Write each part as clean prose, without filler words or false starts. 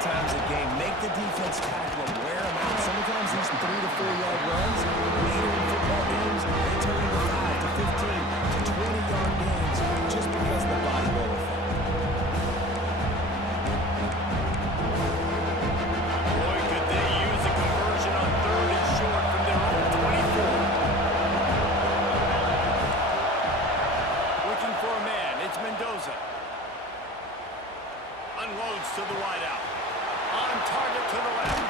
times a game. Make the defense tackle them, wear them out. Sometimes these 3 to 4 yard runs, later in football games, they turn into 5 to 15 to 20-yard gains just because of the body roll effect. Boy, could they use a conversion on 3rd and short from their own 24. Looking for a man, it's Mendoza. Unloads to the wideout. On target to the left.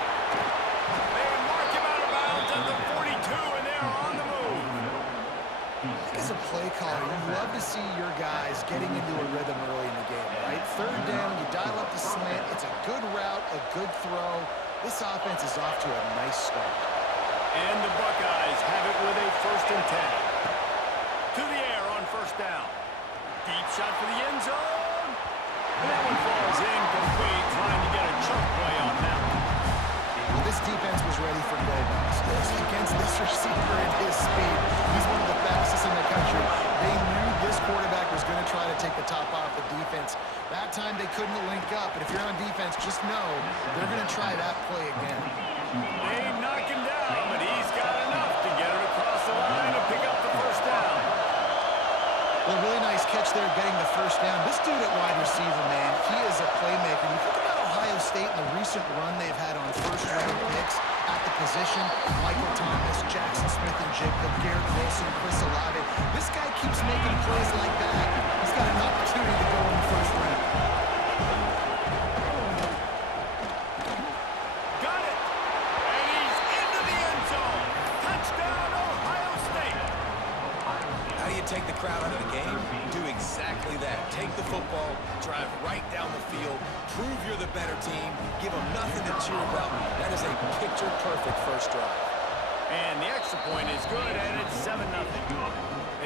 They mark him out of bounds at the 42, and they're on the move. As a play caller, you love to see your guys getting into a rhythm early in the game, right? 3rd down, you dial up the slant. It's a good route, a good throw. This offense is off to a nice start. And the Buckeyes have it with a 1st and 10. To the air on 1st down. Deep shot for the end zone. And that one falls incomplete, trying to get a chunk play on that one. Well, this defense was ready for Gomez. Against this receiver at his speed, he's one of the fastest in the country. They knew this quarterback was going to try to take the top off the defense. That time they couldn't link up, but if you're on defense, just know they're going to try that play again. They knock him down, but he's got enough to get it across the line and pick up the 1st down. Well, really nice catch there getting the 1st down. This dude at wide receiver, man, he is a playmaker. You think about Ohio State and the recent run they've had on 1st-round picks at the position. Michael Thomas, Jackson Smith and Jacob, Garrett Wilson, Chris Olave. This guy keeps making plays like that. He's got an opportunity to go in the 1st round. Got it! And he's into the end zone. Touchdown, Ohio State! How do you take the crowd out of the game? Do exactly that. Take the football, drive right down the field, prove you're the better team, give them nothing to cheer about. That is a picture-perfect 1st drive. And the extra point is good, and it's 7-0.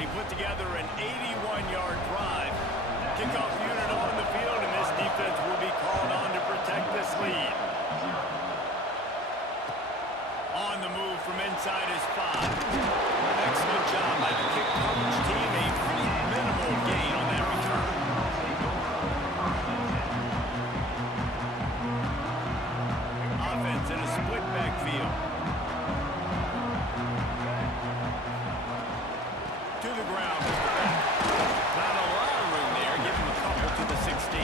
They put together an 81-yard drive. Kickoff unit on the field, and this defense will be called on to protect this lead. On the move from inside his 5. Excellent job by the kick coverage team. A pretty minimal gain on that return. Offense in a split backfield. To the ground. Not a lot of room there. Give him a couple to the 16.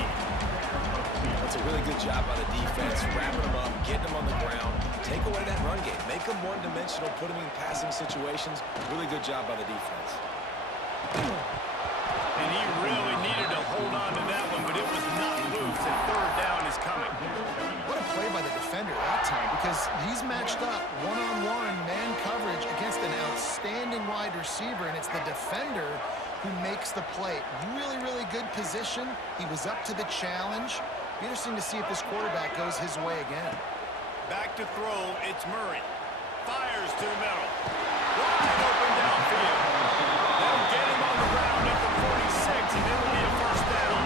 That's a really good job by the defense, wrapping them up, getting them on the ground. Take away that run game. Make them one-dimensional, put them in passing situations. Really good job by the defense. And he really needed to hold on to that one, but it was not loose, and 3rd down is coming. What a play by the defender that time, because he's matched up one-on-one man coverage against an outstanding wide receiver, and it's the defender who makes the play. Really, really good position. He was up to the challenge. Be interesting to see if this quarterback goes his way again. Back to throw, it's Murray. Fires to the middle. Wide open downfield. They'll get him on the ground at the 46, and it'll be a 1st down.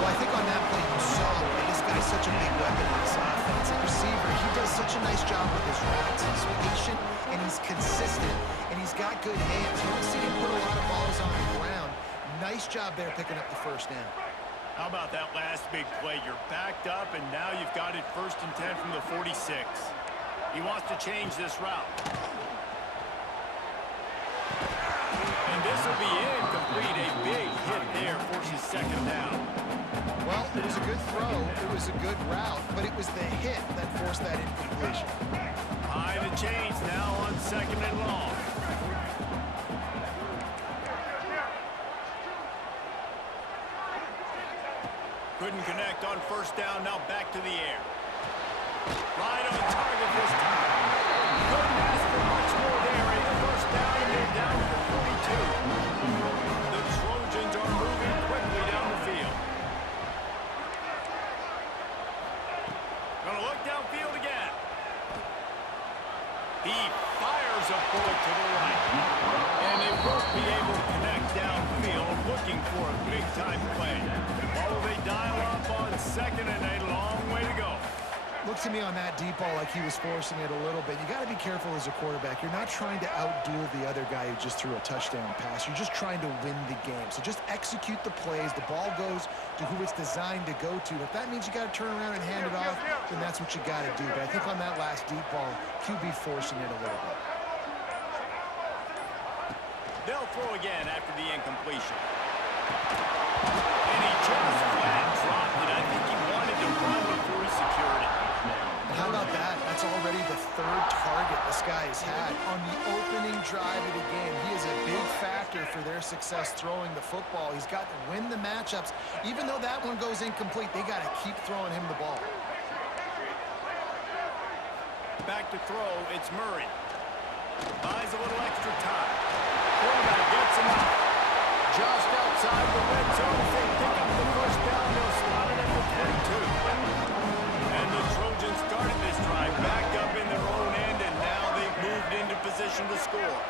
Well, I think on that play you saw why this guy's such a big weapon in this offense. At receiver, he does such a nice job with his routes. He's patient, and he's consistent, and he's got good hands. You don't see him put a lot of balls on the ground. Nice job there picking up the 1st down. How about that last big play? You're backed up, and now you've got it 1st and 10 from the 46. He wants to change this route. And this will be incomplete. A big hit there forces 2nd down. Well, it was a good throw. It was a good route, but it was the hit that forced that incompletion. High to change now on 2nd and long. Couldn't connect on 1st down, now back to the air. Right on target this time. Couldn't ask for much more there. A 1st down, and they're down to the 42. The Trojans are moving quickly down the field. Gonna look downfield again. He fires a bullet to the right. And they won't be able to connect downfield, looking for a big-time play. Oh, they dial up on 2nd and a long way to go. Looked to me on that deep ball like he was forcing it a little bit. You got to be careful as a quarterback. You're not trying to outduel the other guy who just threw a touchdown pass. You're just trying to win the game. So just execute the plays. The ball goes to who it's designed to go to. If that means you got to turn around and hand it off, then that's what you got to do. But I think on that last deep ball, QB forcing it a little bit. They'll throw again after the incompletion. And he just flat dropped it. I think he wanted to run before he secured it. How about that? That's already the third target this guy has had on the opening drive of the game. He is a big factor for their success throwing the football. He's got to win the matchups. Even though that one goes incomplete, they got to keep throwing him the ball. Back to throw, it's Murray. Buys a little extra time. Quarterback gets him up. Just outside the red zone. If they pick up the first down, they'll spot it at the 22. And the Trojans started this drive back up in their own end, and now they've moved into position to score.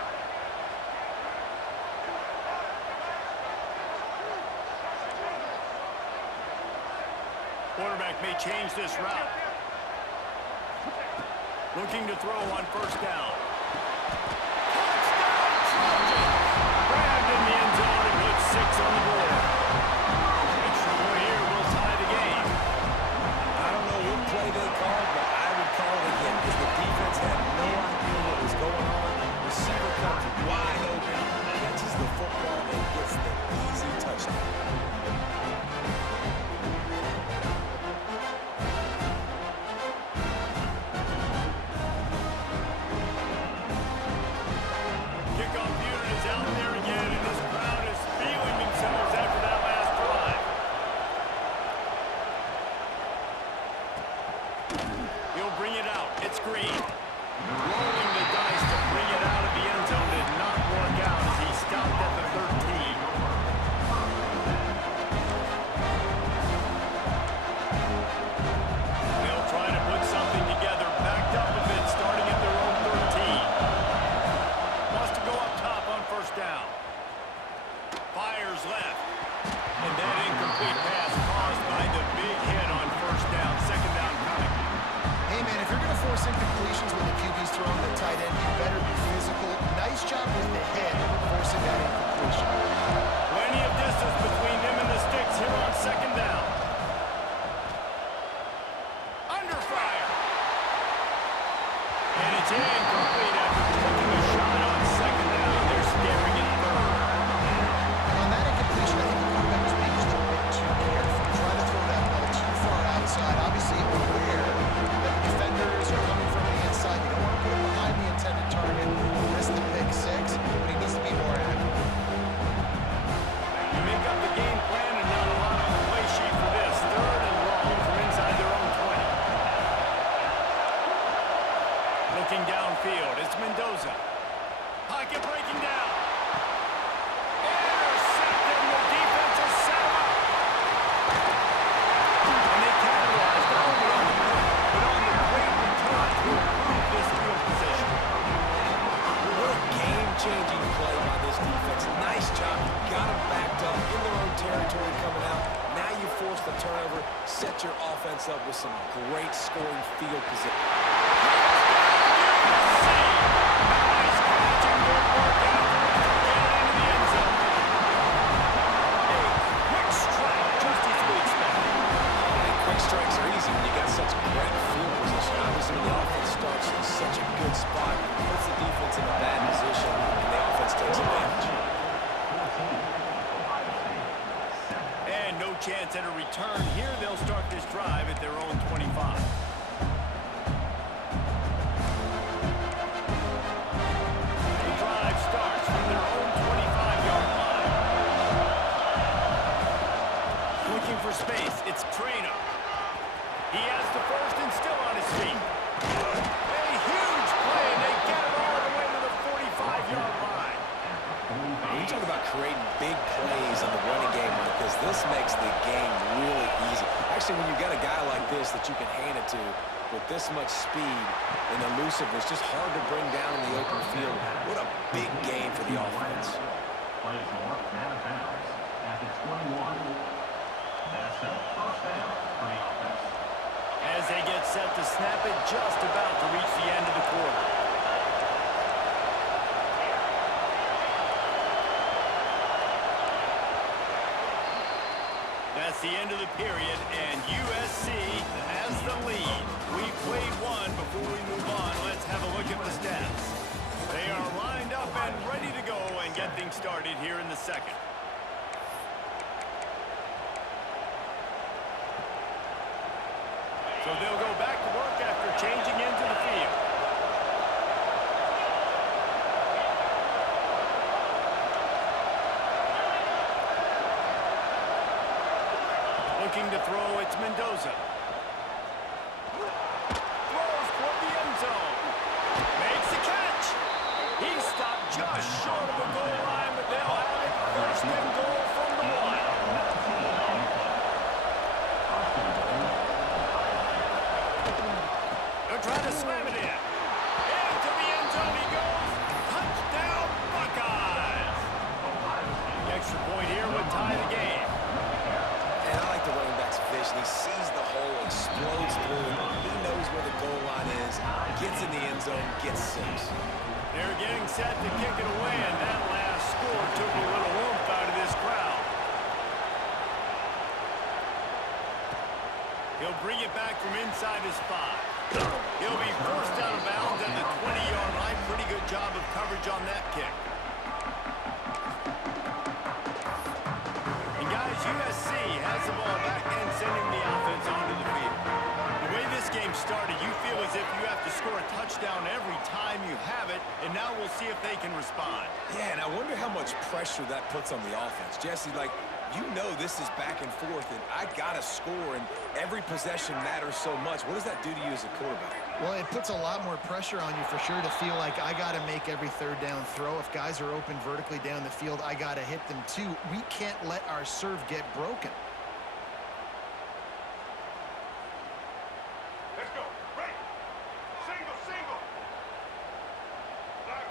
Quarterback may change this route. Looking to throw on first down. Touchdown, Trojans! Grabbed in the end zone and put 6 on the board. Extra point here will tie the game. I don't know what play they called, but I would call it again because the defense had no idea what was going on. Receiver comes wide open, catches the football, and gets the easy touchdown. Kickoff unit is out there again, and this crowd is feeling themselves after that last drive. He'll bring it out. It's Green. Rolling the dice to bring it out of the end zone did not work out as he stopped at the 13. They'll try to put something together, backed up a bit, starting at their own 13. Wants to go up top on first down. Fires left. And that incomplete pass caused by the big hit on first down. Second down coming. Hey, man, if you're going to force incompletions when the QB's throwing the tight end, you better be physical. Nice job with the hit, forcing that incompletion. Plenty of distance between them and the sticks here on second down. Under fire. And it's incomplete after taking a shot on second down. They're staring at third. On that incompletion, I think the quarterback was being just a bit too careful, trying to throw that ball too far outside. Obviously, aware that the defenders are coming from the inside. You don't want to put it behind the intended target, risk the pick six, but he needs to be more accurate. You make up the game plan and not a lot on the play sheet for this. Third and long from inside their own 20. Looking downfield, it's Mendoza. Pocket breaking down. Intercepted, the defense has set him up. And they capitalized not only on the pick, but on the great return to improve this field position. What a game-changing play by this defense. Nice job. You got them backed up in their own territory coming out. Now you force the turnover, set your offense up with some great scoring field position. Nice catch and good work after to get it into the end zone. A quick strike, just as we expected. And quick strikes are easy when you got such great field position. Obviously, when the offense starts in such a good spot, puts the defense in a bad position, and the offense takes advantage. And no chance at a return here. They'll start this drive at their own 25. The drive starts from their own 25-yard line. Looking for space, it's Trainer. He has the first and still on his feet. A huge play, and they get it all the way to the 45-yard line. When you talk about creating big plays in the running game like this makes the game really easy. Actually, when you've got a guy like this that you can hand it to with this much speed and elusiveness, just hard to bring down in the open field. What a big game for the offense. Plays marked out of bounds at the 21. That's a first down for the offense. As they get set to snap it just about to reach the end of the quarter. That's the end of the period, and USC has the lead. We've played one. Before we move on, let's have a look at the stats. They are lined up and ready to go and get things started here in the second. So they'll go back to work after changing into the field. Looking to throw, it's Mendoza. Throws toward the end zone. Makes the catch. He stopped just short of the goal line, but they'll have it first and goal from the one. They're trying to slam it in. Into the end zone he goes. Touchdown, Buckeyes. The extra point here would tie the game. And I like the running back's vision. He sees the hole, explodes through. He knows where the goal line is, gets in the end zone, gets 6. They're getting set to kick it away, and that last score took a little oomph out of this crowd. He'll bring it back from inside his 5. He'll be forced out of bounds at the 20-yard line. Pretty good job of coverage on that kick. And guys, USC has the ball back and sending the offense onto the field. The way this game started, you feel as if you have to score a touchdown every time you have it, and now we'll see if they can respond. Yeah, and I wonder how much pressure that puts on the offense. Jesse, like, you know this is back and forth, and I got to score, and every possession matters so much. What does that do to you as a quarterback? Well, it puts a lot more pressure on you for sure to feel like I got to make every third down throw. If guys are open vertically down the field, I got to hit them too. We can't let our serve get broken. Let's go. Right. Single, single. Black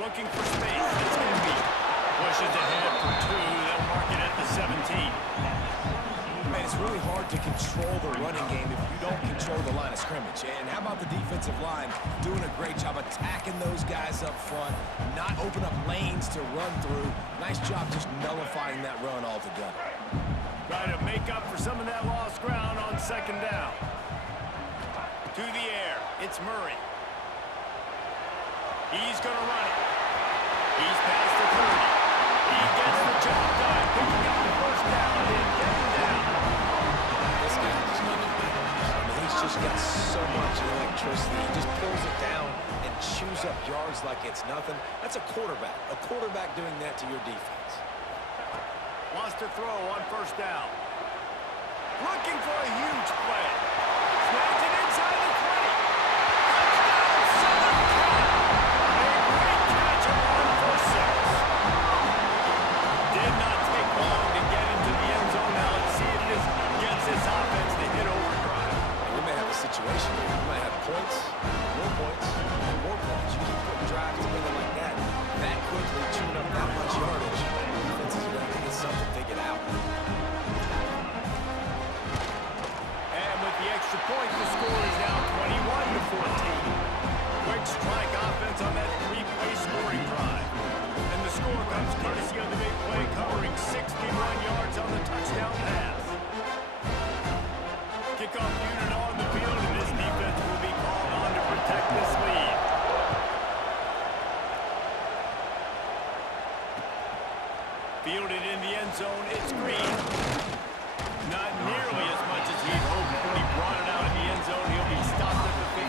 Looking for space. It's Embiid. Pushes ahead for 2. They'll mark it at the 17. Man, it's really hard to control the running game if you don't control the line of scrimmage. And how about the defensive line doing a great job attacking those guys up front, not open up lanes to run through. Nice job just nullifying that run altogether. Try to make up for some of that lost ground on second down. To the air. It's Murray. He's going to run it. He's past the 30. He gets the job done, picking up the first down and getting down. This guy is not a big I mean, he's just got so much electricity. He just pulls it down and chews up yards like it's nothing. That's a quarterback. A quarterback doing that to your defense. Wants to throw on first down. Looking for a huge play. Snaps it inside the 20. Touchdown, Southern Cal. A great catch on for 6. Did not take long to get into the end zone. Now let's see if this gets this offense to hit overdrive. We may have a situation where you might have points, and more points. You keep putting drives together like that, that quickly chewing up that much yardage. Defenses are going to have to get something figured out. And with the extra point, the score is now 21-14. Quick strike offense on that 3-play scoring drive. And the score comes courtesy of the big play covering 61 yards on the touchdown pass. Kickoff unit on the field, and this defense will be called on to protect this lead. Fielded in the end zone, it's Green. Not nearly as much as he'd hoped when he brought it out in the end zone. He'll be stopped at the 15.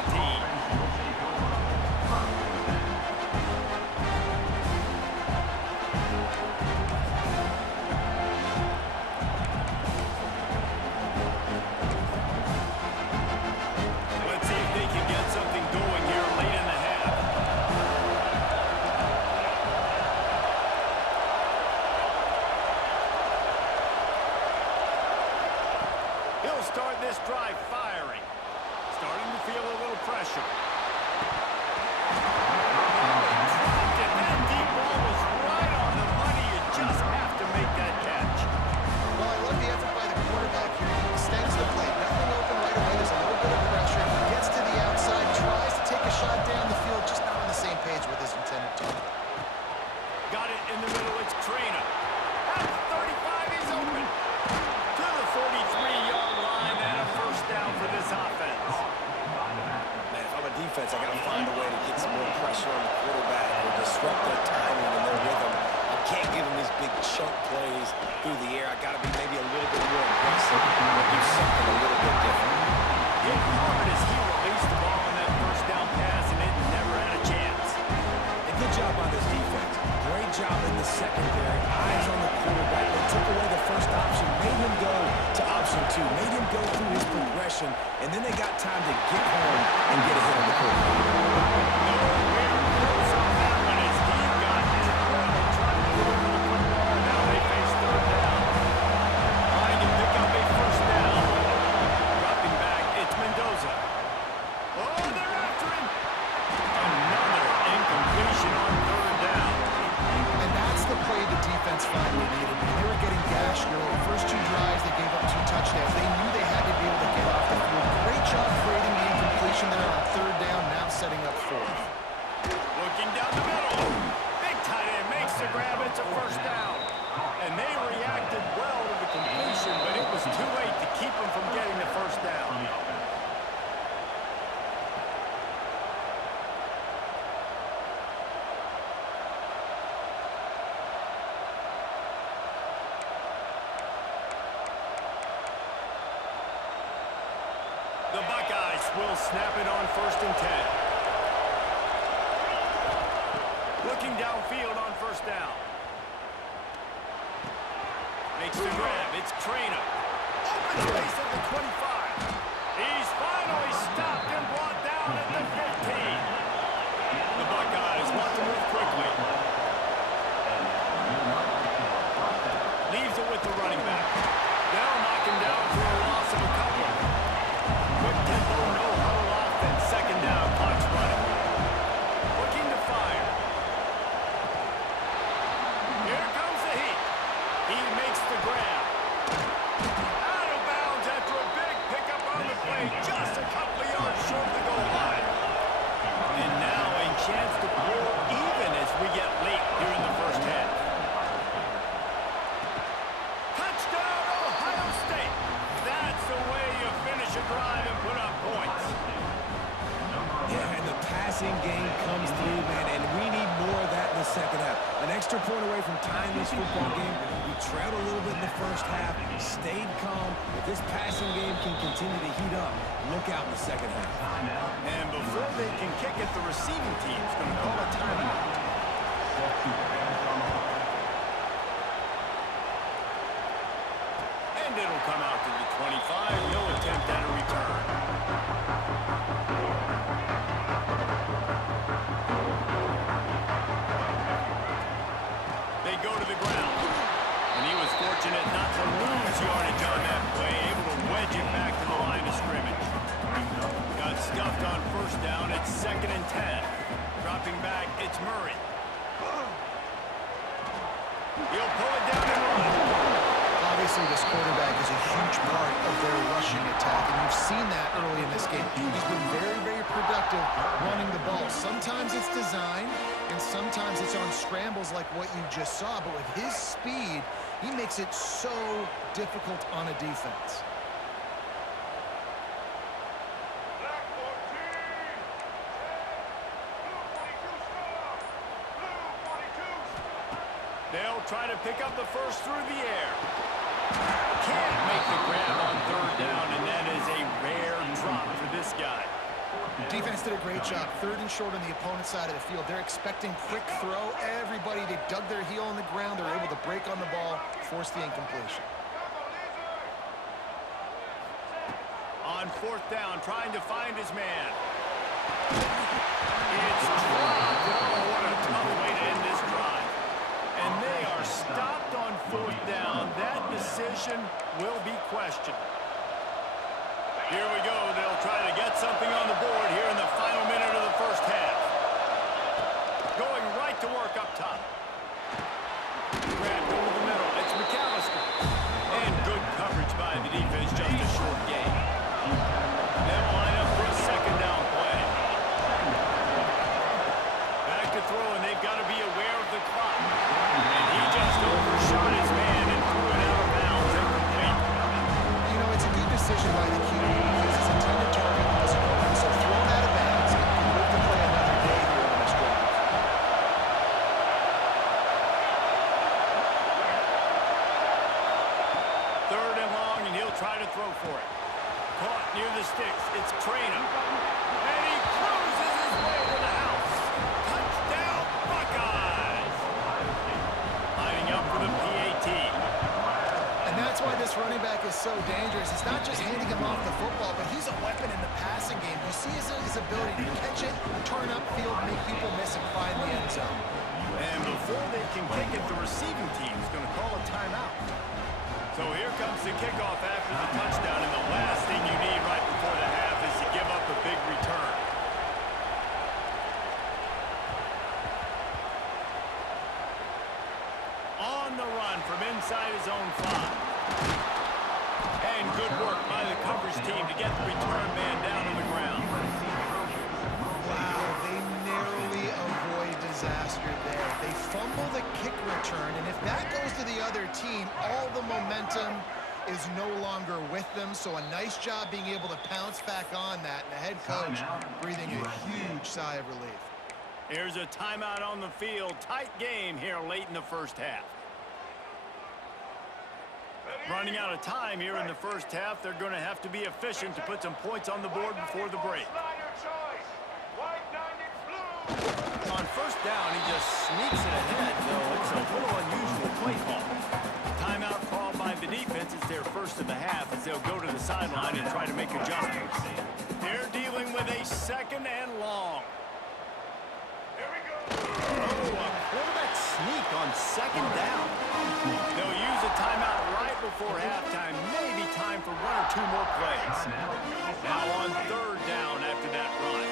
Let's see if they can get something going here late in the half. He'll start this drive firing. Starting to feel a little pressure. Dropped it. That deep ball was right on the money. You just have to make that catch. Well, I love the effort by the quarterback here. He extends the play. Nothing open right big chunk plays through the air. I got to be maybe a little bit more aggressive or do something a little bit different. Hit hard as he released the ball on that first down pass, and it never had a chance. And good job on this defense. Great job in the secondary. Eyes on the quarterback. They took away the first option, made him go to option 2, made him go through his progression, and then they got time to get home and get a hit on the quarterback. Nowhere close on that one as he got trailed, trying to deliver the football, and now they face third down. Trying to pick up a first down. Dropping back, it's Mendoza. Oh, they're after him. Another incompletion on third down. And that's the play the defense finally needed. They were getting gashed early. First 2 drives, they gave up 2 touchdowns. They knew they had to be able to get off the field. Great job creating the incompletion there on third down, now setting up 4th. Looking down the middle. Big tight end makes the grab. It's a first down. And they reacted well to the completion, but it was too late to keep them from getting the first down. The Buckeyes will snap it on 1st and 10. Looking downfield on first down. Makes the grab. It's Trainer. Open space at the 25. He's finally stopped and brought down at the 15. The Buckeyes want to move quickly. Leaves it with the running back. They'll knock him down for a loss of a couple. Quick tempo, no huddle offense. Second down, clock's running. Looking to fire. Here comes the heat. He makes the grab. Out of bounds after a big pickup on the play. Just a couple of yards short of the goal line. And now a chance to pull even as we get late here in the first half. Touchdown, Ohio State. That's the way you finish a drive and put up points. Yeah, and the passing game comes through, man, and we need more of that in the second half. An extra point away from tying this football game. We trailed a little bit in the first half, stayed calm. If this passing game can continue to heat up, look out in the second half. And before they can kick it, the receiving team's going to call a timeout. And it'll come out to the 25. No attempt at a return. They go to the ground. And he was fortunate not to lose yardage on that play, able to wedge it back to the line of scrimmage. Got stuffed on first down. It's 2nd and 10. Dropping back, it's Murray. He'll pull it down and run. Obviously, this quarterback is a huge part of their rushing attack, and you've seen that early in this game. He's been very, very productive running the ball. Sometimes it's design, and sometimes it's on scrambles like what you just saw, but with his speed, he makes it so difficult on a defense. Black 14. Blue 42 score. Blue 42 score. They'll try to pick up the first through the air. Can't make the grab on third down, and that is a rare drop for this guy. Defense did a great job. 3rd and short on the opponent's side of the field. They're expecting quick throw. Everybody, they dug their heel on the ground. They're able to break on the ball, force the incompletion. On 4th down, trying to find his man. It's dropped. Oh, what a tough way to end this drive. And they are stopped on 4th down. That decision will be questioned. Here we go. They'll try to get something on the board here in the final minute of the first half. Going right to work up top. Grabbed over the middle. It's McAllister. And good coverage by the defense. Just a short gain. They'll line up for a 2nd down play. Back to throw, and they've got to be aware of the clock. And he just overshot his man and threw it out of bounds and complete. You know, it's a good decision by the QB because his intended target wasn't open, so thrown out of bounds and can move the play another day here on this drive. try to throw for it. Caught near the sticks. It's Trainer. And he cruises his way to the house. Touchdown, Buckeyes! Lining up for the PAT. And that's why this running back is so dangerous. It's not just handing him off the football, but he's a weapon in the passing game. You see his ability to catch it, turn upfield, make people miss, and find the end zone. And before they can kick it, the receiving team is going to call a timeout. So here comes the kickoff after the touchdown, and the last thing you need right before the half is to give up a big return. On the run from inside his own 5. And good work by the coverage team to get the return man down on the ground. Wow, they narrowly avoid disaster there. They fumble the kick return, and if that goes to the other team, all the momentum is no longer with them. So a nice job being able to pounce back on that, and the head coach breathing a huge sigh of relief. Here's a timeout on the field. Tight game here late in the first half. Running out of time here in the first half. They're going to have to be efficient to put some points on the board before the break. On first down, he just sneaks it ahead, though it's a little unusual play call. Timeout called by the defense is their first of the half as they'll go to the sideline and try to make adjustments. They're dealing with a second and long. Oh, a quarterback sneak on second down. They'll use a timeout right before halftime. Maybe time for 1 or 2 more plays. Now on third down after that run.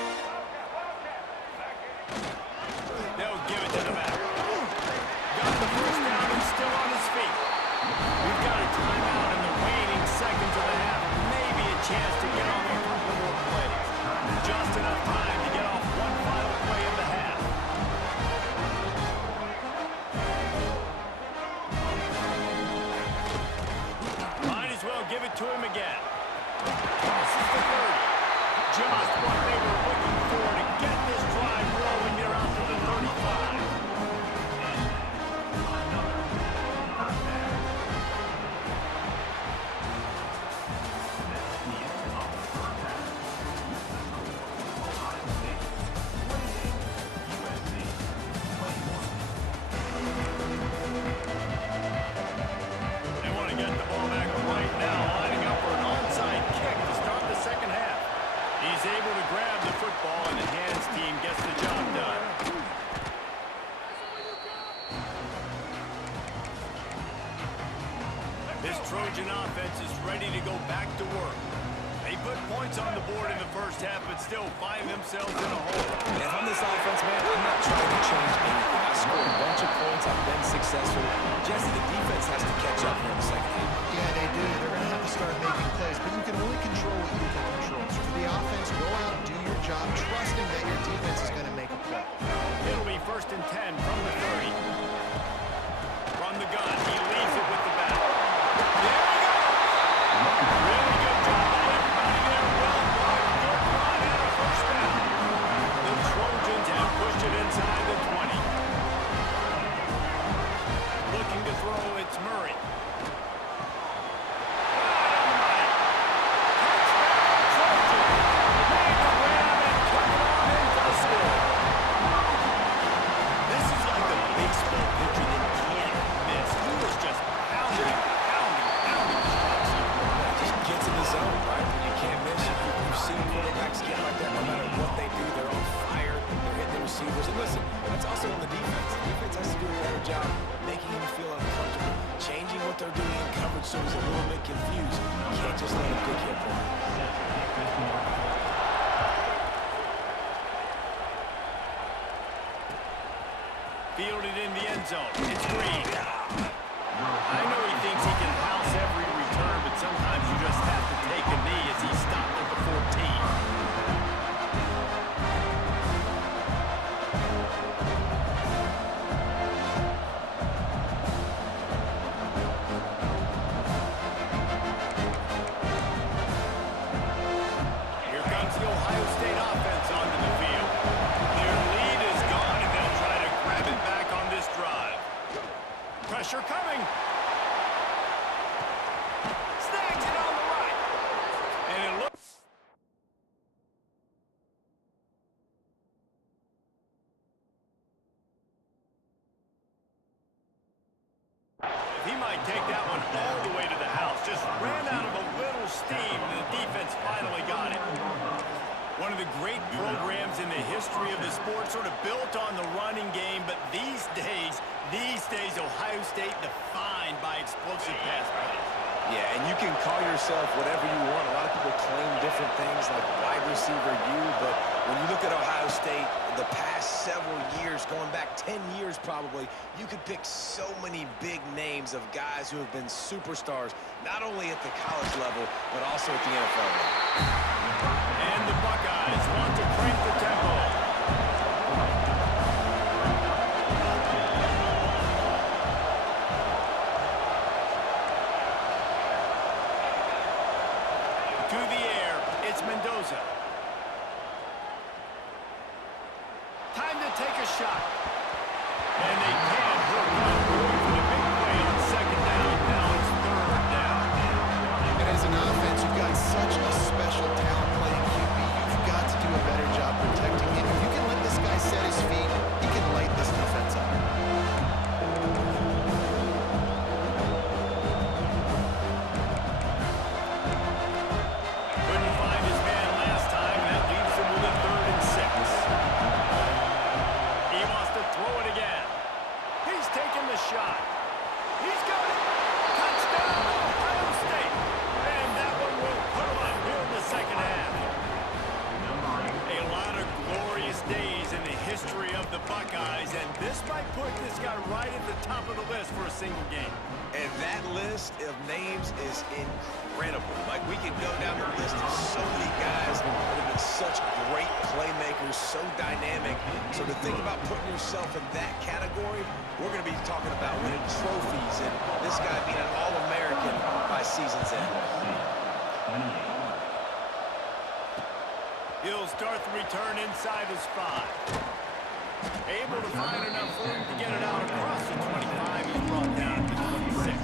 They'll give it to the back. Got the first down and still on his feet. We've got a timeout in the waning seconds of the half. Maybe a chance to get off a couple more plays. Just enough time to get off one final play of the half. Might as well give it to him again. Crosses the 30. Just what they were looking for to get this drive rolling there out to the 35. They want to get the ball back right now, lining up for an onside kick to start the second half. He's able to grab the football, and the hands team gets the job done. This Trojan offense is ready to go back to work. They put points on the board in the first half, but still find themselves in a hole. If I'm this offense, man, I'm not trying to change anything. I scored a bunch of points. I've been successful. Jesse, the defense has to catch up here in the second half. Yeah, they do. They're going to have to start making plays, but you can only control what you can control. So for the offense, go out, do your job, trusting that your defense is going to make a play. It'll be 1st and 10 from the 30. From the gun, he leaves it with the back. There we go! Really good job by everybody there. Well done. Good run and a first down. The Trojans have pushed it inside the 20. Looking to throw, it's Murray. Receivers. And listen, that's also on the defense. The defense has to do a better job making him feel uncomfortable, changing what they're doing in coverage so he's a little bit confused. You can't just let him pick you apart. Fielded in the end zone. It's Green. I know he thinks he can house every return, but sometimes you just have to take a knee as he stopped at the 14. Pressure coming. Snags it on the might take that one all the way to the house. Just ran out of a little steam, and the defense finally got it. One of the great programs in the history of the sport, sort of built on the running game, but these days, Ohio State defined by explosive pass plays. Yeah, and you can call yourself whatever you want. A lot of people claim different things like wide receiver U, but when you look at Ohio State, the past several years, going back 10 years probably, you could pick so many big names of guys who have been superstars, not only at the college level, but also at the NFL level. And the Buckeyes want to crank the tempo. To the air, it's Mendoza. Time to take a shot. And they can't hook up. Going for the big play on second down. Now it's third down. And as an offense, you've got such a special talent playing QB. You've got to do a better job protecting him. If you can let this guy set his feet, he can light this defense up. Couldn't find his man last time. That leaves him with a 3rd and 6. He wants to throw it again. He's taking the shot. He's got it. Touchdown, Ohio State. And that one will put him up here in the second half. A lot of glorious days in the history of the Buckeyes, and this might put this guy right at the top of the list for a single game. And that list of names is incredible. Like, we can go down the list of so many guys that have been such great playmakers, so dynamic. So to think about putting yourself in that category, we're going to be talking about winning trophies and this guy being an All-American by season's end. He'll start the return inside his 5. Able to find enough room to get it out across the 25. He's brought down to 26.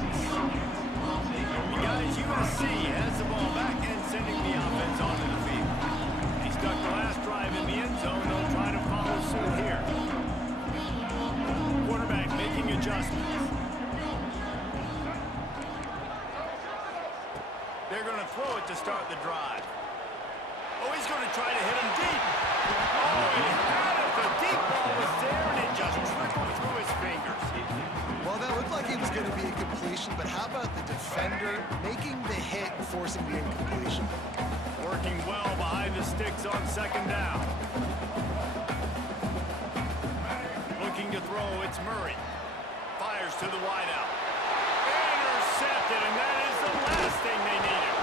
The guys, USC has the ball back and sending the offense onto the field. He stuck the last drive in the end zone. They'll try to follow suit here. Quarterback making adjustments. They're going to throw it to start the drive. Oh, he's going to try to hit him deep. Oh, he had it. The deep ball was there, and it just trickled through his fingers. Well, that looked like it was going to be a completion, but how about the defender making the hit and forcing the incompletion? Working well behind the sticks on second down. Looking to throw, it's Murray. Fires to the wideout. Intercepted, and that is the last thing they needed.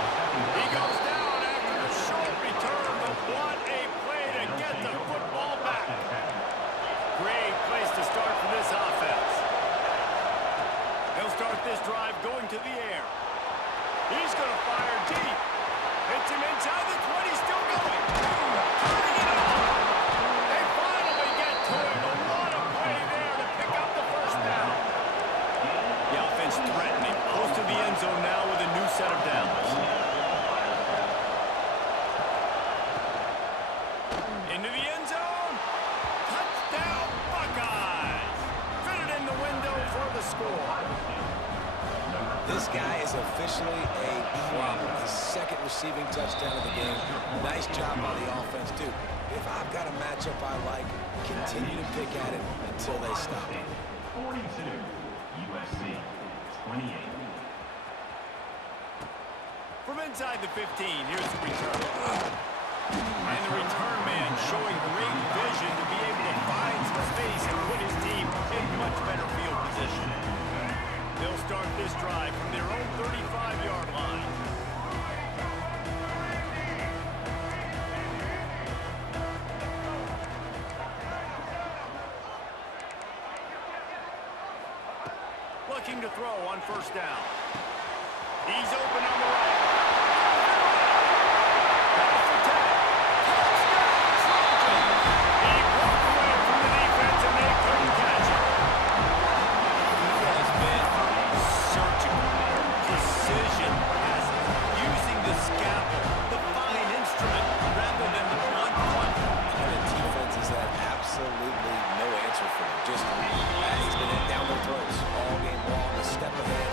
He goes down after the short return, but what a play to get the football back. Great place to start for this offense. They'll start this drive going to the air. He's going to fire deep. Hits him inside the 20, still going. Turning it on. They finally get to him. A lot of play there to pick up the first down. The offense threatening. Close to the end zone now with a new set of downs. Into the end zone. Touchdown, Buckeyes. Fitted in the window for the score. This guy is officially a problem. His 2nd receiving touchdown of the game. Nice job by the offense, too. If I've got a matchup I like, continue to pick at it until they stop it. 42, USC, 28. From inside the 15, here's the return. And the return man showing great vision to be able to find some space and put his team in much better field position. They'll start this drive from their own 35-yard line. Looking to throw on first down. He's open on the right. Pass to 10. Touchdown, Trojans. He broke away from the defense and they couldn't catch him. He has been surgical. Precision passes. Using the scalpel, the fine instrument, rather than the blunt one. And the defense has had absolutely no answer for him. Just he's been down their throats all game long, a step ahead,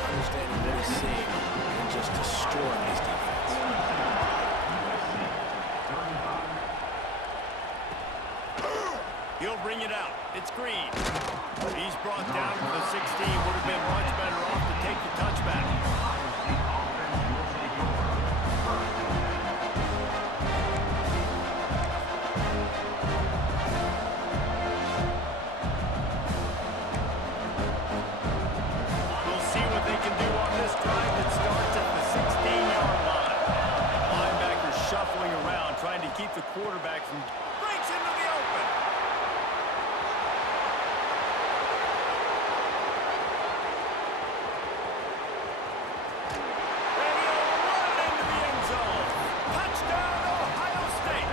breaks into the open. And he'll run into the end zone. Touchdown, Ohio State.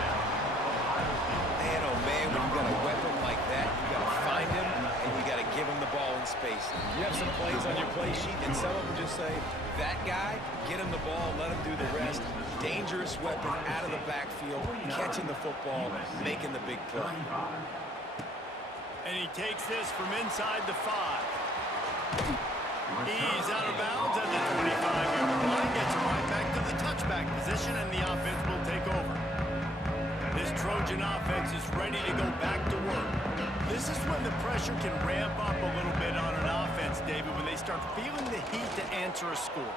Man, oh man, when you got a weapon like that, you got to find him and you got to give him the ball in space. You have some plays on your play sheet, and some of them just say, that guy, get him the ball, let him do the rest. Dangerous weapon out of the backfield, catching the football, making the big play. And he takes this from inside the 5. He's out of bounds at the 25-yard line. Gets him right back to the touchback position, and the offense will take over. This Trojan offense is ready to go back to work. This is when the pressure can ramp up a little bit on an offense, David, when they start feeling the heat to answer a score.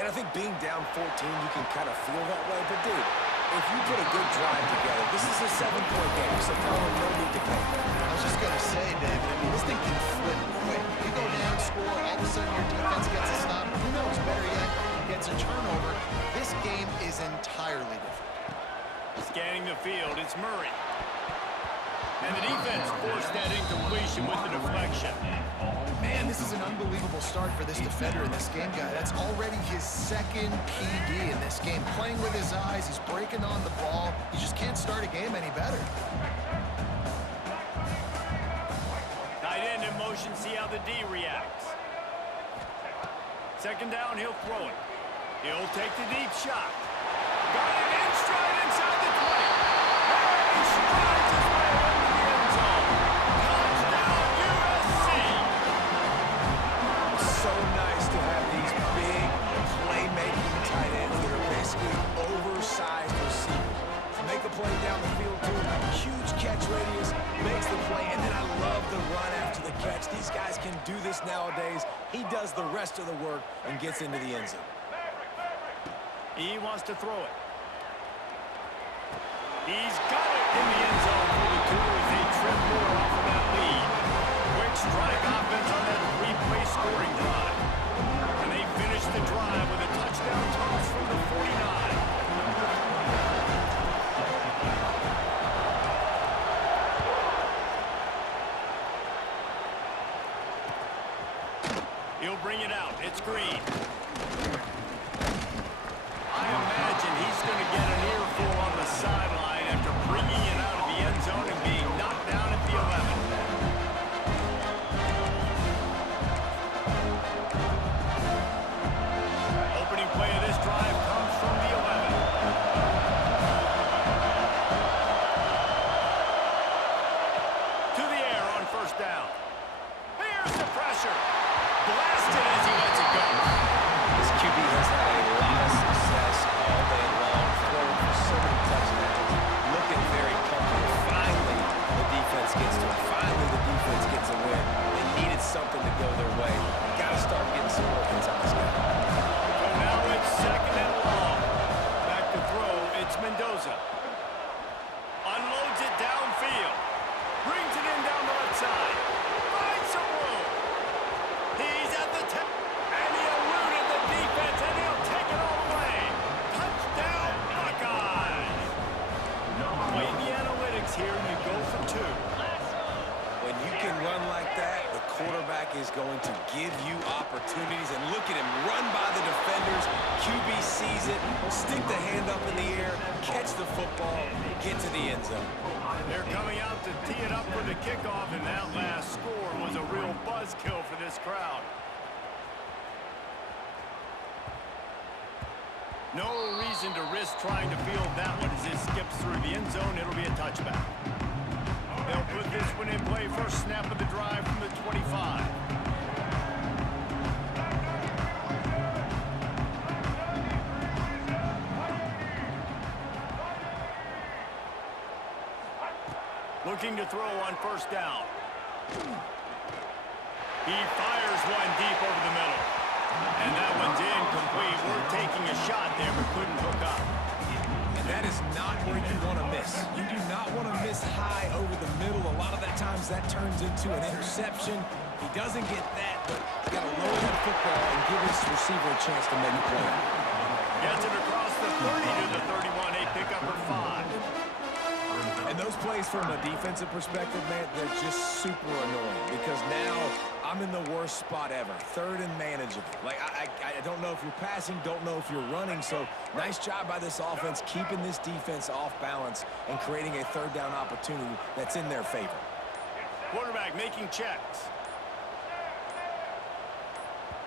And I think being down 14, you can kind of feel that way. But, dude, if you put a good drive together, this is a 7-point game, so probably no need to pay. I was just going to say, David, I mean, this thing can flip quick. You go down, score, all of a sudden your defense gets a stop. Who knows, better yet, gets a turnover. This game is entirely different. Scanning the field, it's Murray. And the defense forced that incompletion with the deflection. Man, this is an unbelievable start for this defender in this game, guy. That's already his second PD in this game. Playing with his eyes, he's breaking on the ball. You just can't start a game any better. Tight end in motion, see how the D reacts. Second down, he'll throw it. He'll take the deep shot. Got it in stride inside the 20. And he strides his way into the end zone. Touchdown, USC! So nice to have these big playmaking tight ends that are basically oversized receivers. To make a play down the field, too. Huge catch radius, makes the play, and then I love the run after the catch. These guys can do this nowadays. He does the rest of the work and gets into the end zone. He wants to throw it. He's got it in the end zone for the 2 as they trip more off of that lead. Quick strike offense on that 3-play scoring drive. And they finish the drive with a touchdown toss from the 49. He'll bring it out. It's Green. I imagine he's going to get an earful on the sideline after bringing it out of the end zone and being knocked down at the 11. Opening play of this drive comes from the 11. To the air on first down. Here's the pressure. Blasted as he lets it go. This QB has had a lot of success all day long, throwing for so many touchdowns, looking very comfortable. Finally, the defense gets to him. Finally, the defense gets a win. They needed something to go their way. Got to start getting some more hits on this guy. So now it's second and long. Back to throw, it's Mendoza. Unloads it downfield. Brings it in down the left side. Finds some room. He's at the tip. And he eluded the defense, and he'll take it all the way. Touchdown, Buckeyes. Play the analytics here, and you go for 2. When you can run like that, the quarterback is going to give you opportunities. And look at him run by the defenders. QB sees it, stick the hand up in the air, catch the football, get to the end zone. They're coming out to tee it up for the kickoff, and that last score was a real buzzkill for this crowd. No reason to risk trying to field that one as it skips through the end zone. It'll be a touchback. They'll put this one in play. First snap of the drive from the 25. Looking to throw on first down. He fires one deep over the middle. And that one's incomplete. We're taking a shot there, but couldn't hook up. And that is not where you want to miss. You do not want to miss high over the middle. A lot of that times that turns into an interception. He doesn't get that, but he's got to lower that football and give his receiver a chance to make a play. Gets it across the 30 to the 31. They pick up for 5. those plays from a defensive perspective, man, they're just super annoying because now I'm in the worst spot ever. Third and manageable. Like, I don't know if you're passing, don't know if you're running. So nice job by this offense keeping this defense off balance and creating a third down opportunity that's in their favor. Quarterback making checks.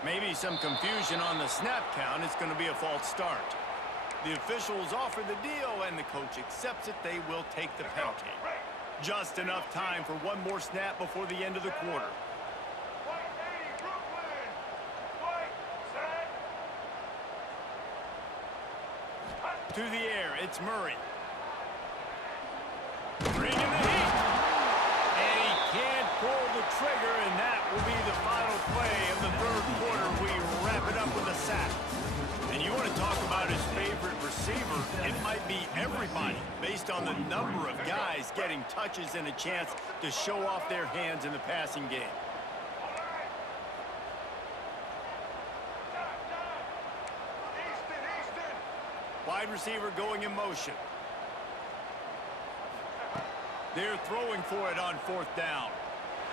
Maybe some confusion on the snap count. It's going to be a false start. The officials offer the deal, and the coach accepts it. They will take the penalty. Just enough time for one more snap before the end of the quarter. White 80, Brooklyn. White, set. To the air, it's Murray. Bringing the heat. And he can't pull the trigger, and that will be the final play of the third quarter. We wrap it up with a sack. And you want to talk about his favorite receiver, it might be everybody, based on the number of guys getting touches and a chance to show off their hands in the passing game. Easton. Wide receiver going in motion. They're throwing for it on fourth down.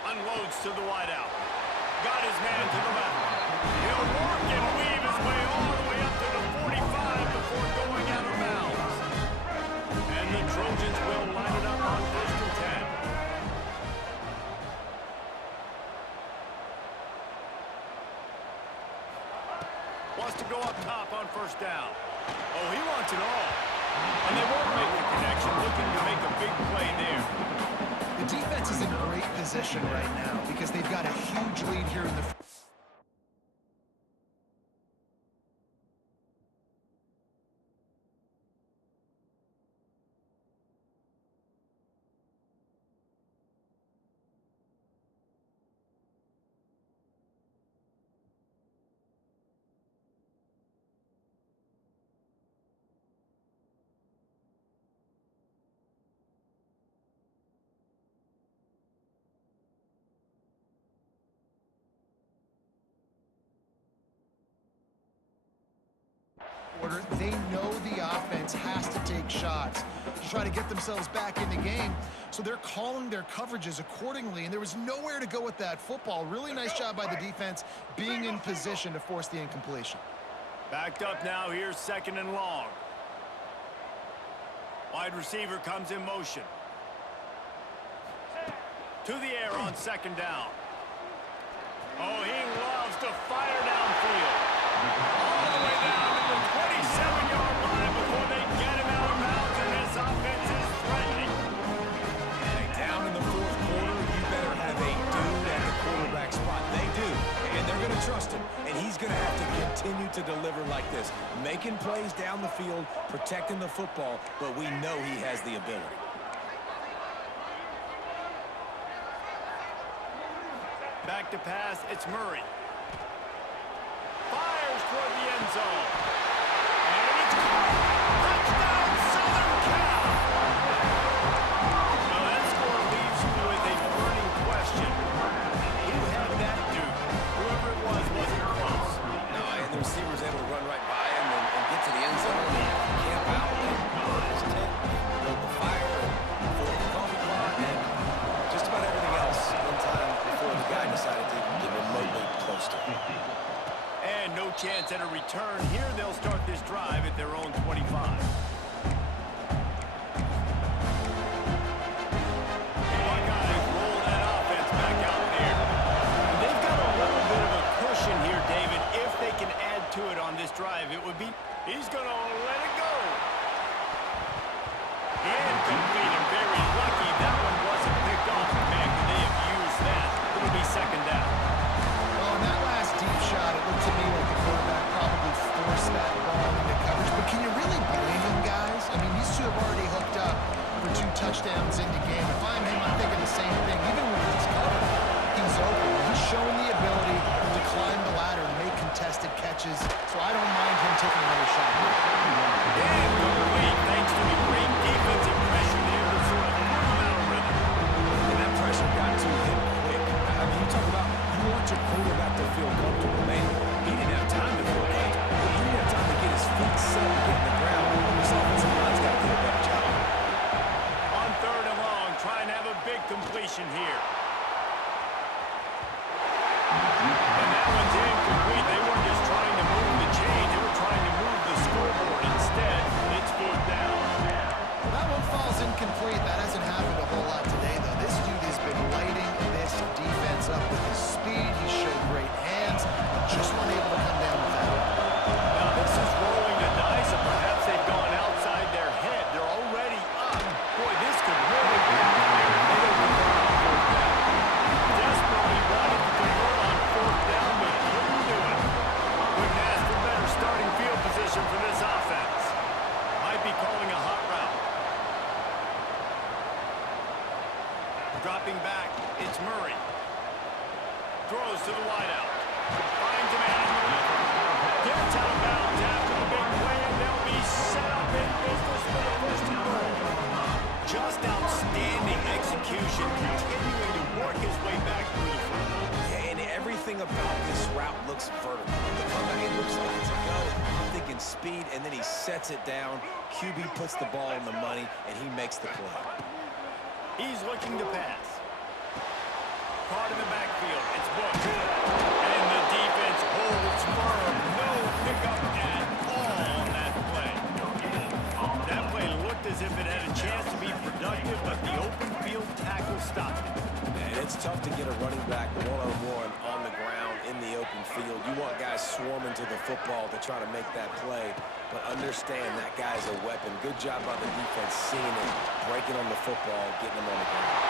Unloads to the wideout. Got his man to the left. He'll work and weave his way all the way up to the 45 before going out of bounds. And the Trojans will line it up on first and 10. Wants to go up top on first down. Oh, he wants it all. And they won't make the connection, looking to make a big play there. The defense is in great position right now because they've got a huge lead here in the quarter. They know the offense has to take shots to try to get themselves back in the game. So they're calling their coverages accordingly, and there was nowhere to go with that football. Really nice job by the defense being in position to force the incompletion. Backed up now, here's second and long. Wide receiver comes in motion. To the air on second down. Oh, he loves to fire downfield. All the way down to the 27-yard line before they get him out of bounds, and this offense is threatening. And down in the fourth quarter, you better have a dude at the quarterback spot. They do, and they're going to trust him. And he's going to have to continue to deliver like this, making plays down the field, protecting the football, but we know he has the ability. Back to pass, it's Murray. Fires toward the end zone. And it's caught. Touchdown, Southern Cal! Now that score leaves you with a burning question. Who had that dude? Whoever it wasn't close. No, and the receiver was able to run right by him and get to the end zone and camp out and burn his tent, build the fire, and fill up the coffee pot, and just about everything else in time before the guy decided to even get remotely close to him. And no chance at a return. Here they'll start this drive at their own 25. Buckeyes roll that offense back out there. And they've got a little bit of a cushion here, David. If they can add to it on this drive, it would be, he's going to let it go. Incomplete and very lucky that one wasn't picked off. Man, could they have used that? It'll be second down. Well, in that last deep shot, it looked to me like the quarterback probably forced that ball into coverage. But can you really blame him, guys? I mean, these two have already hooked up for 2 touchdowns in the game. If I'm him, I'm thinking the same thing. Even when he's covered, he's open. He's shown the ability to climb the ladder and make contested catches. So I don't mind him taking another shot. Incomplete, thanks to the great defensive pressure there that sort of threw him out of rhythm. And that pressure got to him quick. I mean, you talk about you want your quarterback to feel comfortable, man. He didn't have time to feel comfortable. He didn't have time to get his feet set and get in the ground. This offensive line's got to do a better job. On third and It's out of bounds after the big play, and they'll be set up in business for the first and goal. Just outstanding execution, continuing to work his way back through the front. Yeah, and everything about this route looks vertical. The comeback, it looks like it's a go. I'm thinking speed, and then he sets it down. QB puts the ball in the money, and he makes the play. He's looking to pass. Caught in the backfield. It's Bush. And the defense holds firm. No pickup at all on that play. That play looked as if it had a chance to be productive, but the open field tackle stopped it. And it's tough to get a running back one-on-one on the ground in the open field. You want guys swarming to the football to try to make that play, but understand that guy's a weapon. Good job by the defense seeing it, breaking on the football, getting him on the ground.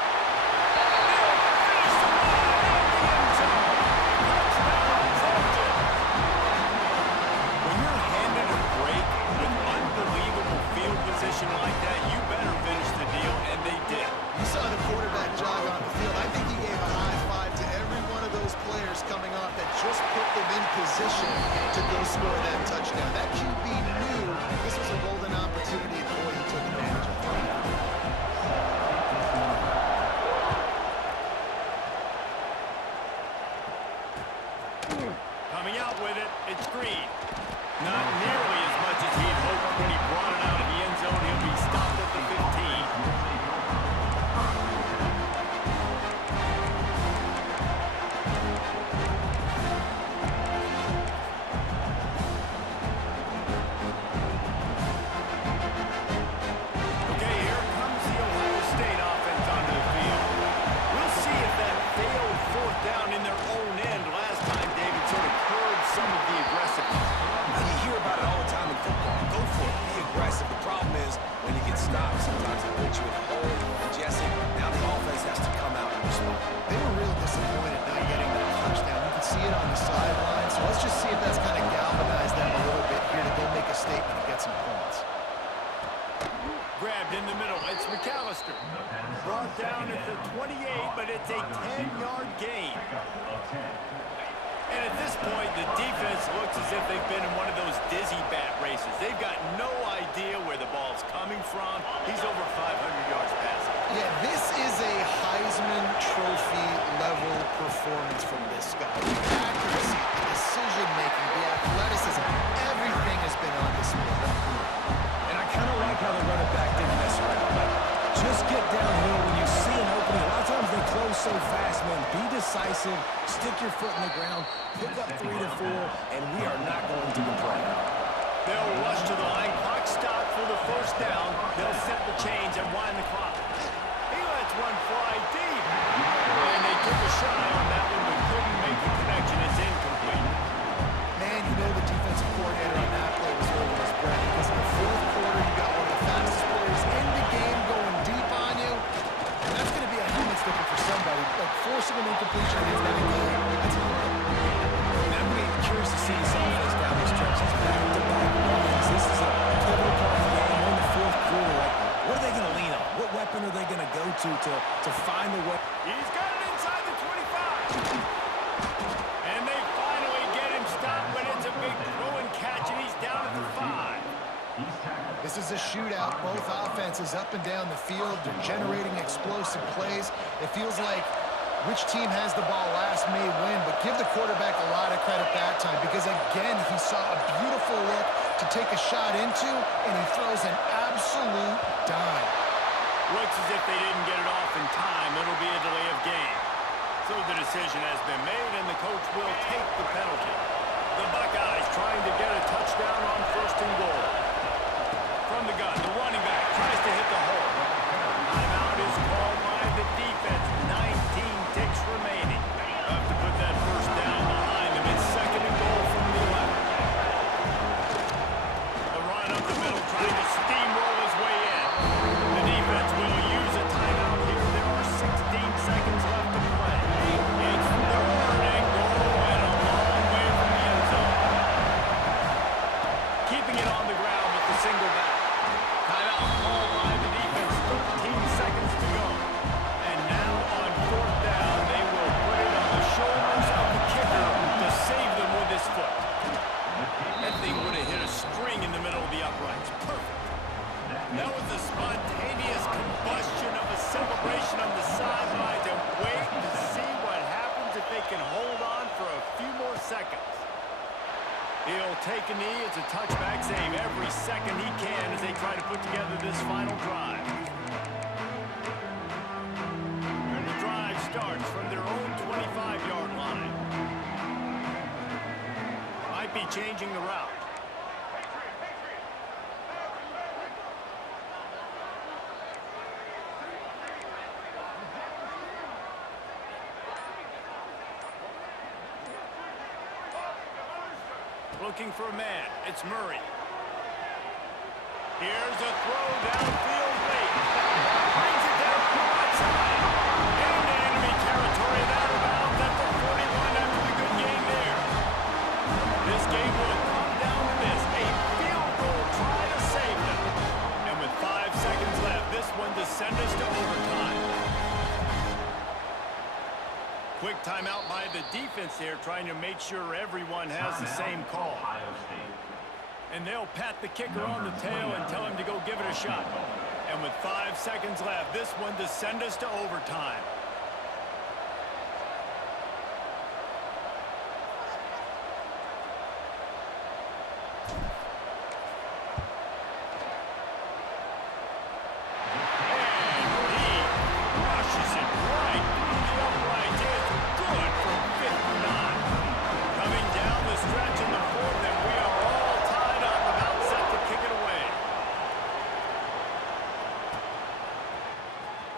When you're handed a break with unbelievable field position like that, you better finish the deal, and they did. You saw the quarterback jog on the field. I think he gave a high five to every one of those players coming off that just put them in position to go score that touchdown. That QB knew this was a golden opportunity, and boy, he took advantage of it. Coming out with it, it's Green. Not nearly as much as he'd hoped when he brought it out of the end zone. He'll be stopped at the 15. Okay, here comes the Ohio State offense onto the field. We'll see if that failed fourth down in their own end last time, David, sort of curbed some of the aggressiveness. And you hear about it all the time in football. Go for it. Be aggressive. The problem is when you get stopped, sometimes it puts you in a hole. Jesse, now the offense has to come out and respond. They were real disappointed not getting that first down. You can see it on the sideline. So let's just see if that's kind of galvanized them a little bit here to go make a statement and get some points. Grabbed in the middle. It's McAllister. Brought down at the 28, but it's a 10-yard gain. And at this point, the defense looks as if they've been in one of those dizzy bat races. They've got no idea where the ball's coming from. He's over 500 yards passing. Yeah, this is a Heisman Trophy level performance from this guy. The accuracy, the decision-making, the athleticism, everything has been on display. And I kind of like how the running back didn't mess around. Like, just get downhill when you see an opening. A lot of times they close so fast, man. Be decisive, stick your foot in the ground, pick up 3 to 4, and we are not going to complain. They'll rush to the line. Clock stop for the first down. They'll set the chains and wind the clock. He lets one fly deep. And they took a shot on that one, but couldn't make the connection. It's incomplete. Man, you know the defensive coordinator on that play was holding his breath because in the fourth quarter, you got one of the fastest players in the game going deep on you. And that's going to be a helmet slipper for somebody. Like forcing an incompletion against that game, that's a problem. And I'm going to be curious to see this offense down the stretch. It's back-to-back runs. This is a pivotal part of the game. We're in the fourth quarter. Like, what are they going to lean on? What weapon are they going to go to find the way? He's got it inside the 25. And they finally get him stopped, but it's a big throw and catch, and he's down at the 5. This is a shootout. Both offenses up and down the field. They're generating explosive plays. It feels like which team has the ball last may win, but give the quarterback a lot of credit that time because, again, he saw a beautiful look to take a shot into, and he throws an absolute dime. Looks as if they didn't get it off in time. It'll be a delay of game. So the decision has been made, and the coach will take the penalty. The Buckeyes trying to get a touchdown on first and goal. From the gun, the running back tries to hit the hole. Timeout is called by the defense. 19 ticks remaining. Have to put that first down behind them. It's second and goal from the 11. The run up the middle trying to steamroll his way in. The defense will use a timeout here. There are 16 seconds left to play. It's third and goal and a long way from the end zone. Keeping it on the ground with the single back. Timeout called by the defense. 13 seconds to go. And now on fourth down, they will put it on the shoulders of the kicker to save them with his foot. And He'll take a knee. It's a touchback save every second he can as they try to put together this final drive. And the drive starts from their own 25-yard line. Might be changing the route. Looking for a man. It's Murray. Here's a throw downfield late. Brings it down on the right side. Into enemy territory. Out of bounds at the 41 after the good game there. This game will come down to this. A field goal try to save them. And with 5 seconds left, this one to send us to overtime. Quick timeout by the defense here, trying to make sure everyone has the same call. And they'll pat the kicker on the tail and tell him to go give it a shot. And with 5 seconds left, this one to send us to overtime.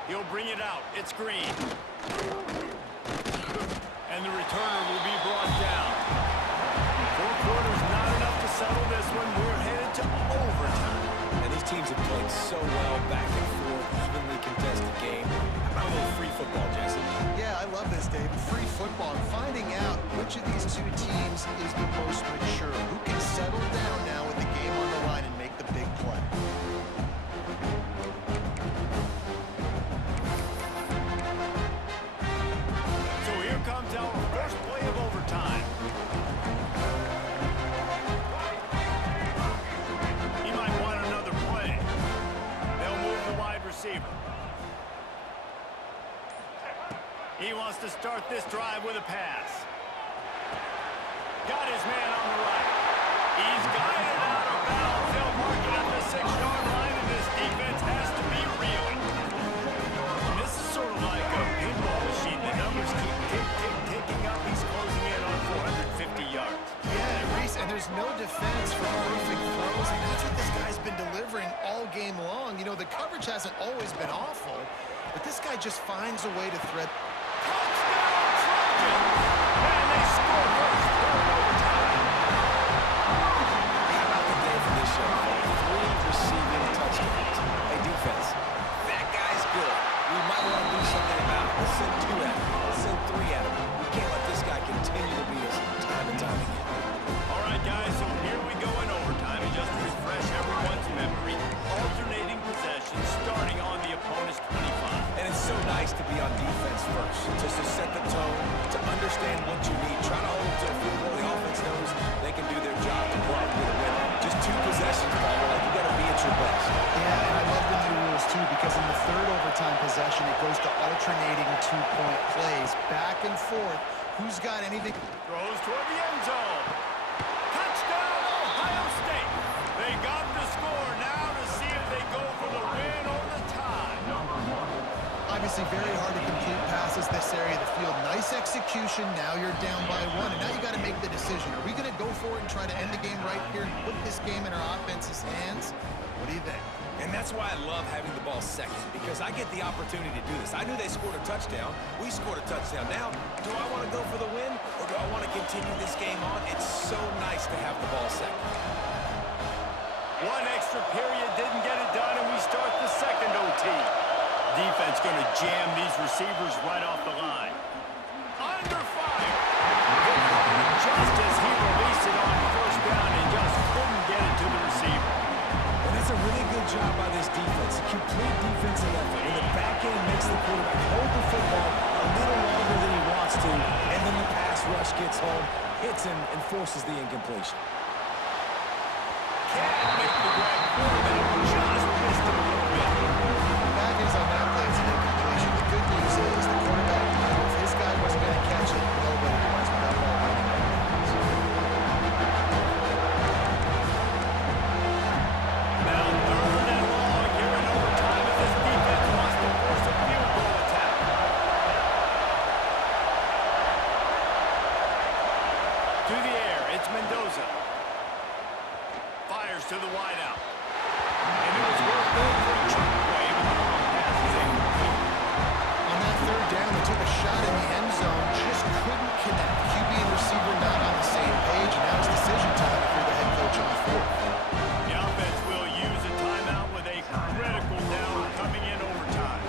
He'll bring it out. It's Green. And the returner will be brought down. 4 quarters not enough to settle this one. We're headed to overtime. And these teams have played so well, back and forth, evenly contested game. How about a little free football, Jesse? Yeah, I love this, Dave. Free football. Finding out which of these two teams is the most mature. Who can settle down now with the game on the line and make the big play. Comes our first play of overtime. He might want another play. They'll move the wide receiver. He wants to start this drive with a pass. Got his man on the right. He's guided out of bounds. They'll mark it at the 6-yard line, and this defense has to be reeling. And this is sort of like a pinball machine. The numbers keep ticking up. He's closing in on 450 yards. Yeah, Reese, and there's no defense for perfect throws, and that's what this guy's been delivering all game long. You know, the coverage hasn't always been awful, but this guy just finds a way to thread. Touchdown, Trojans! And they score first. They're in overtime. How about the day for this young man? 3 receiving touchdowns. Hey, defense, that guy's good. We might want to do something about it. Let's send 2 at him. Let's send 3 at him. We can't let this guy continue to beat us time and time again. All right, guys, so here we go in overtime. And just to refresh everyone's memory, alternating possessions starting on the opponent's 25. And it's so nice to be on defense first, just to set the tone, to understand what you need. Try to hold to a field goal. The offense knows they can do their job to go out and get a win. Just 2 possessions, Paul. Like, you got to be at your best. Yeah, and I love the new rules, too, because in the 3rd overtime possession, it goes to alternating 2-point plays. Back and forth. Who's got anything? Throws toward the end zone. Touchdown, Ohio State. They got the score. Now to see if they go for the win or the tie. Obviously, very hard to complete passes this area of the field. Nice execution. Now you're down by 1, and now you got to make the decision. Are we going to go for it and try to end the game right here and put this game in our offense's hands? What do you think? And that's why I love having the ball second, because I get the opportunity to do this. I knew they scored a touchdown. We scored a touchdown. Now, do I want to go for the win, or do I want to continue this game on? It's so nice to have the ball second. 1 extra period didn't get it done, and we start the second OT. Defense going to jam these receivers right off the line. Under fire. Just as he released it on 1st down, and just couldn't get it to the receiver. And that's a really good job by this defense. A complete defensive effort. And the back end makes the quarterback hold the football a little longer than he wants to. And then the pass rush gets home, hits him, and forces the incompletion. Can't make the grab. Quarterback just missed him a little bit. Bad news on that play is an incompletion. The good news is the quarterback knew if his guy wasn't going to catch it, nobody was. That ball running out of bounds. to the wideout. And it was worth going for a chunk play, but the long pass is incomplete. On that third down, they took a shot in the end zone, just couldn't connect. QB and receiver not on the same page, and now it's decision time if you're the head coach on the field. The offense will use a timeout with a critical down coming in overtime.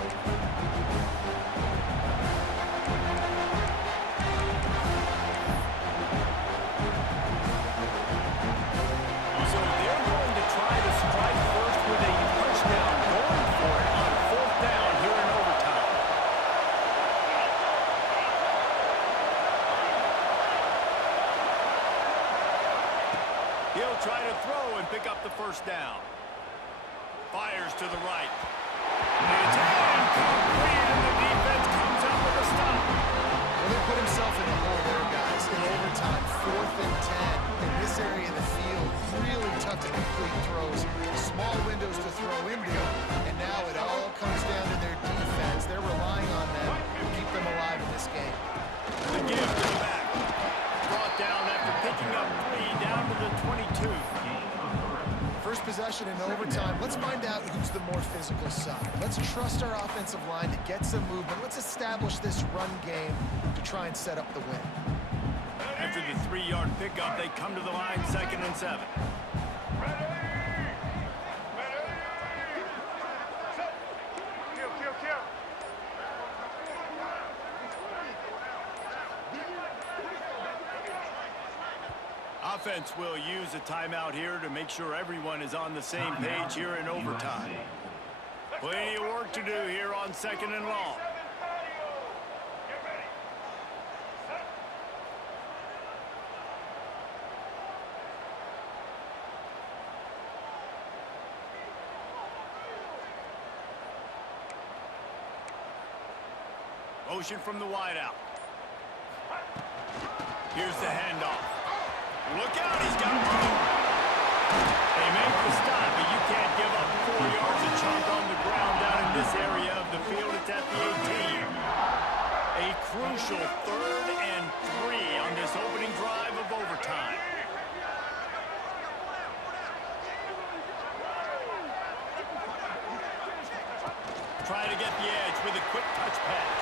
So they're going to try to strike first with a touchdown, going for it on fourth down here in overtime. He'll try to throw and pick up the first down. Fires to the right. It's incomplete, and the defense comes up with a stop. Well, they put himself in the hole there, guys. In overtime, 4th and 10. In this area of the field, really tough to complete throws. Small windows to throw into. And now it all comes down to their defense. They're relying on them to keep them alive in this game. The give to the back. Brought down after picking up 3 down to the 22. First possession in overtime. Let's find out who's the more physical side. Let's trust our offensive line to get some movement. Let's establish this run game to try and set up the win. After the 3-yard pickup, they come to the line 2nd and 7. Kill. Offense will use a timeout here to make sure everyone is on the same page here in overtime. Plenty of work to do here on 2nd and long. Motion from the wideout. Here's the handoff. Look out, he's got room. They make the stop, but you can't give up 4 yards of chunk on the ground down in this area of the field. It's at the 18. A crucial 3rd and 3 on this opening drive of overtime. Trying to get the edge with a quick touch pass.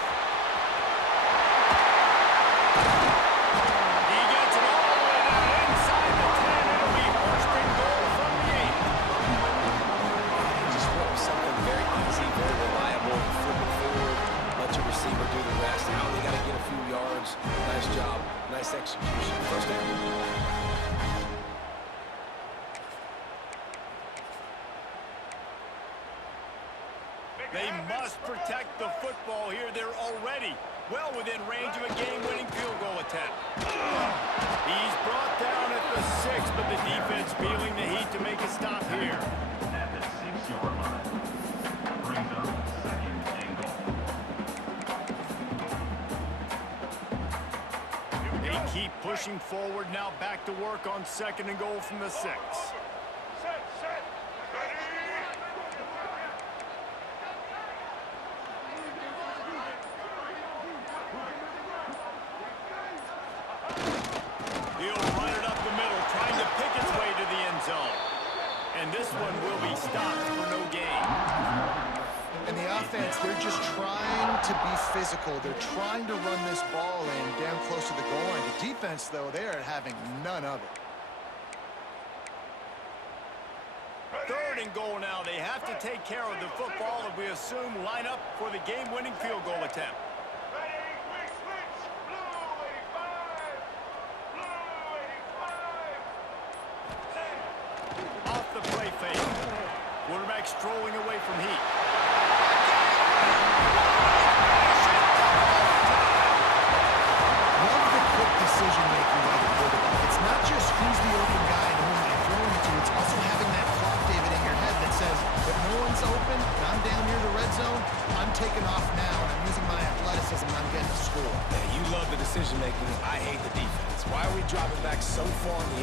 He gets it all the way down inside the 10. It'll be 1st and goal from the 8. Just went with something very easy, very reliable, flip it forward, let your receiver do the rest. Now they got to get a few yards. Nice job, nice execution. First down. They must protect the football here. They're already well within range of a game-winning field goal attempt. He's brought down at the 6, but the defense feeling the heat to make a stop here. At the 6-yard line. Brings up 2nd and goal. They keep pushing forward, now back to work on 2nd and goal from the 6. Set. Ready. He'll run it up the middle, trying to pick its way to the end zone. And this one will be stopped for no gain. And the offense, they're just trying to be physical. They're trying to run this ball in down close to the goal line. The defense, though, they are having none of it. 3rd and goal now. They have to take care of the football, and we assume line up for the game-winning field goal attempt. Ready. Switch. Blue 85. Off the play fake. Quarterback strolling away from heat. Love the quick decision-making by the quarterback. It's not just who's the open guy and whom they're throwing it to. It's also having that clock, David, in your head that says, if no one's open and I'm down near the red zone, I'm taking off now and I'm using my athleticism and I'm getting a score. Yeah, you love the decision-making. I hate the defense. Why are we dropping back so far in the